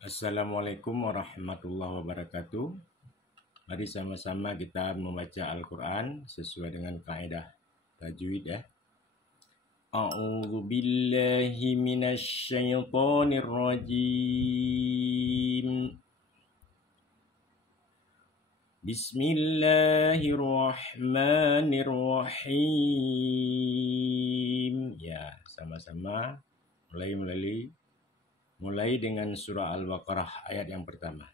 Assalamualaikum warahmatullahi wabarakatuh. Mari sama-sama kita membaca Al-Quran sesuai dengan kaedah tajwid ya. A'udzu billahi minasy syaithanir rajim. Bismillahirrahmanirrahim. Ya, sama-sama mulai dengan surah Al-Baqarah ayat yang pertama.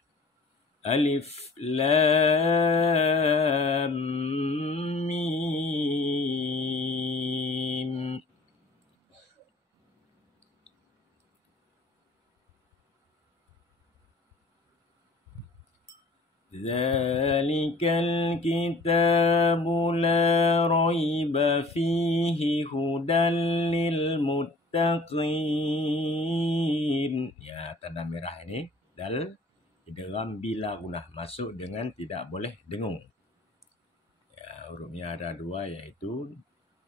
Alif Lam Mim. Dzalikal kitabu la raiba fihi hudal lil muttaqin. Ya, tanda merah ini dal idgham bila gunah, masuk dengan tidak boleh dengung. Ya, hurufnya ada dua, yaitu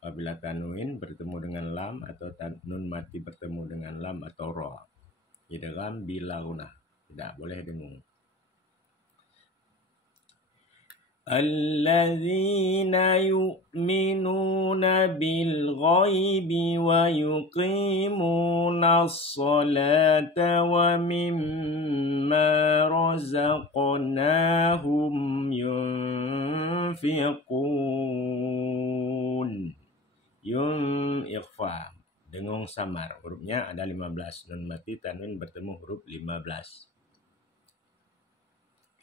apabila tanwin bertemu dengan lam atau nun mati bertemu dengan lam atau ra. Idgham bila gunah, tidak boleh dengung. Alladzina yu'minuna bil ghaibi wa yuqimuna as-salata wa mimma razaqnahum yunfiqun. Ikhfa, dengung samar. Hurufnya ada 15. Nun mati tanwin bertemu huruf 15.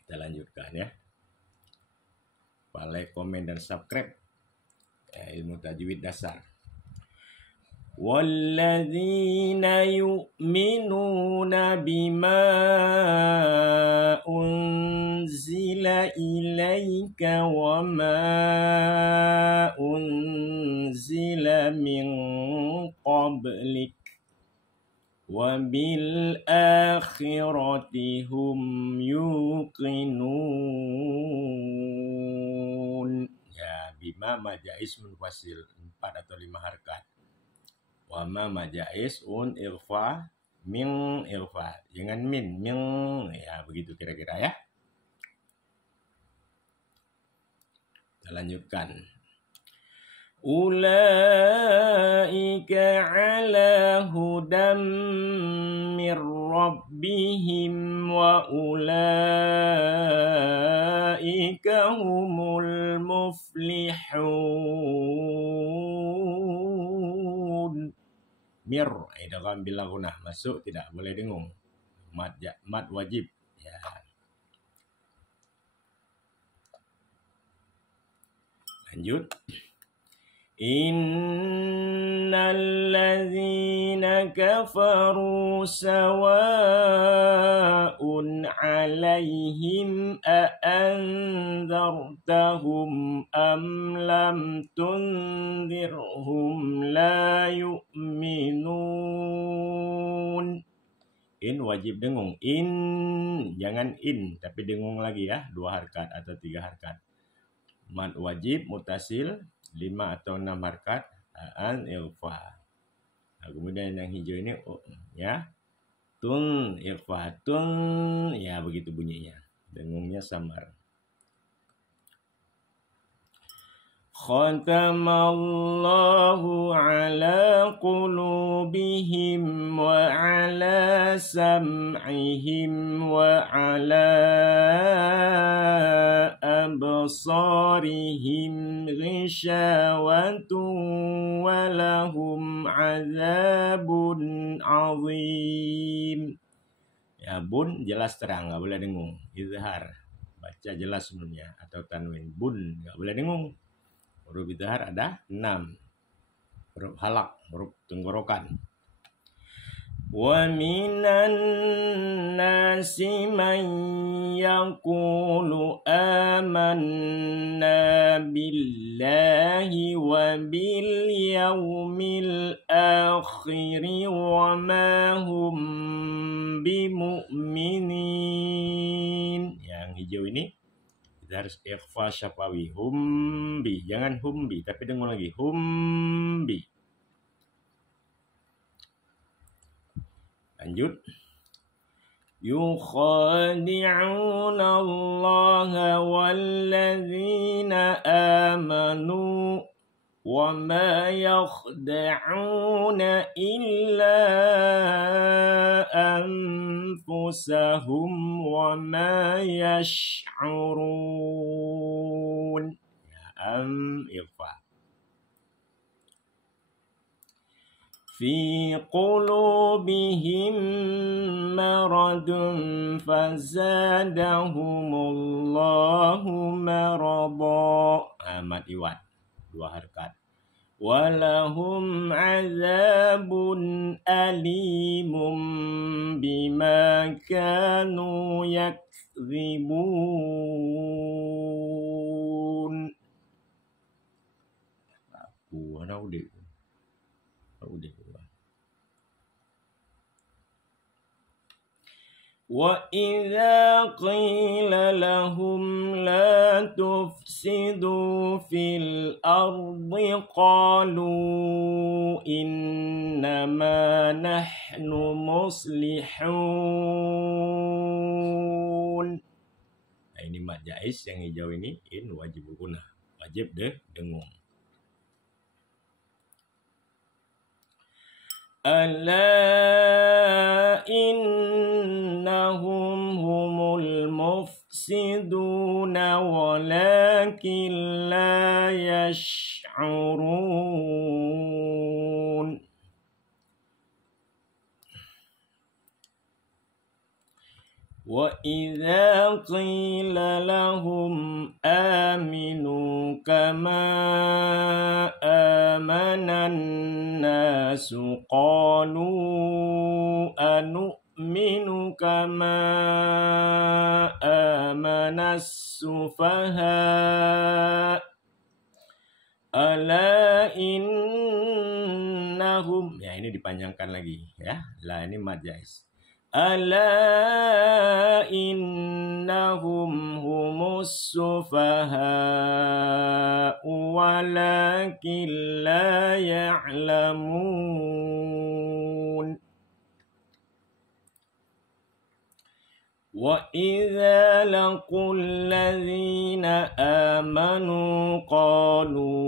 Kita lanjutkan ya. Like, komen, dan subscribe ilmu tajwid dasar. Walladzina yu'minuna bima unzila ilaika wa ma unzila min qablik wa bil akhirati hum yuqinun. Ya, bima majais munfasil 4 atau 5 harkat. Wa ma majais ikhfa, min ikhfa. Jangan min. Ya, begitu kira-kira ya. Kita lanjutkan. Ulaika ala hudam mir rabbihim wa ulaika humul muflihun. Mir, idgham bila gunah, masuk tidak boleh dengung. Mad wajib ya. Lanjut. Innal ladzina kafaru sawa'un 'alaihim a anzartahum am lam tunzirhum la yu'minun. In wajib dengung. In, jangan in, tapi dengung lagi ya. 2 harkat atau 3 harkat. Mad wajib mutasil 5 atau 6 harkat, an ikhfa. Nah, kemudian yang hijau ini ya, tun ikhfa, tun, ya begitu bunyinya, dengungnya samar. Khatamallahu ala qulubihim wa ala sam'ihim wa ala absarihim ghishawatun wa lahum azabun azim. Ya, bun jelas terang, nggak boleh dengung. Izhar, baca jelas sebelumnya, atau tanwin. Bun nggak boleh dengung. Huruf izhar ada 6. Huruf halak, huruf tenggorokan. Wa minan nasi man yaqulu amanna billahi wa bil yaumil akhir wa ma hum bimu'minin. Yang hijau ini harus ikhfa syafawi, humbi, jangan humbi, tapi dengung lagi, humbi. Lanjut. يخادعون الله والذين آمنوا وما يخدعون إلا أنفسهم وما يشعرون. إغفاء. في قلوبهم مرض فزادهم الله مرضا. Mad iwad 2 harkat. Walahum azabun alimum bima kanu yakzibun. Aku ada udah. وَإِذَا قِيلَ لَهُمْ لَا تُفْسِدُوا فِي الْأَرْضِ قَالُوا إِنَّمَا نَحْنُ مُصْلِحُونَ. Nah, ini mad jaiz yang hijau ini in wajib guna, wajib dengung. Ala innahum humul mufsiduna walakin la yash'urun. وَإِذَا قِيلَ لَهُمْ آمِنُوا كَمَا آمَنَ النَّاسُ قَالُوا أَنُؤْمِنُ كَمَا آمَنَ السُّفَهَاءُ أَلَا إِنَّهُمْ. Ya, ini dipanjangkan lagi ya. Lah ini mad jaiz. Ala innahum humus sufaha'u walakin la ya'lamun. Wa idza laqul ladzina amanu qalu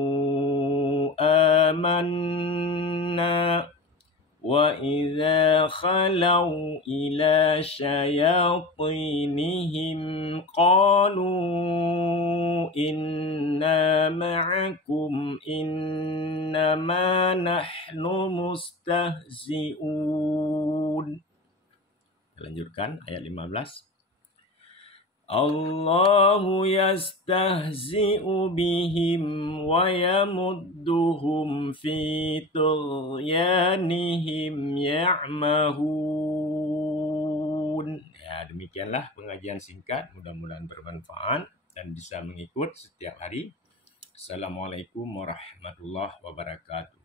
amanna وَإِذَا خَلَوْا إِلَى شَيَاطِينِهِمْ قَالُوا إِنَّا مَعَكُمْ إِنَّمَا نَحْنُ مُسْتَهْزِئُونَ. Lanjutkan ayat 15. Allahu yastahzi'u bihim wa yamudduhum fi tughyanihim ya'mahun. Ya, demikianlah pengajian singkat, mudah-mudahan bermanfaat dan bisa mengikut setiap hari. Assalamualaikum warahmatullahi wabarakatuh.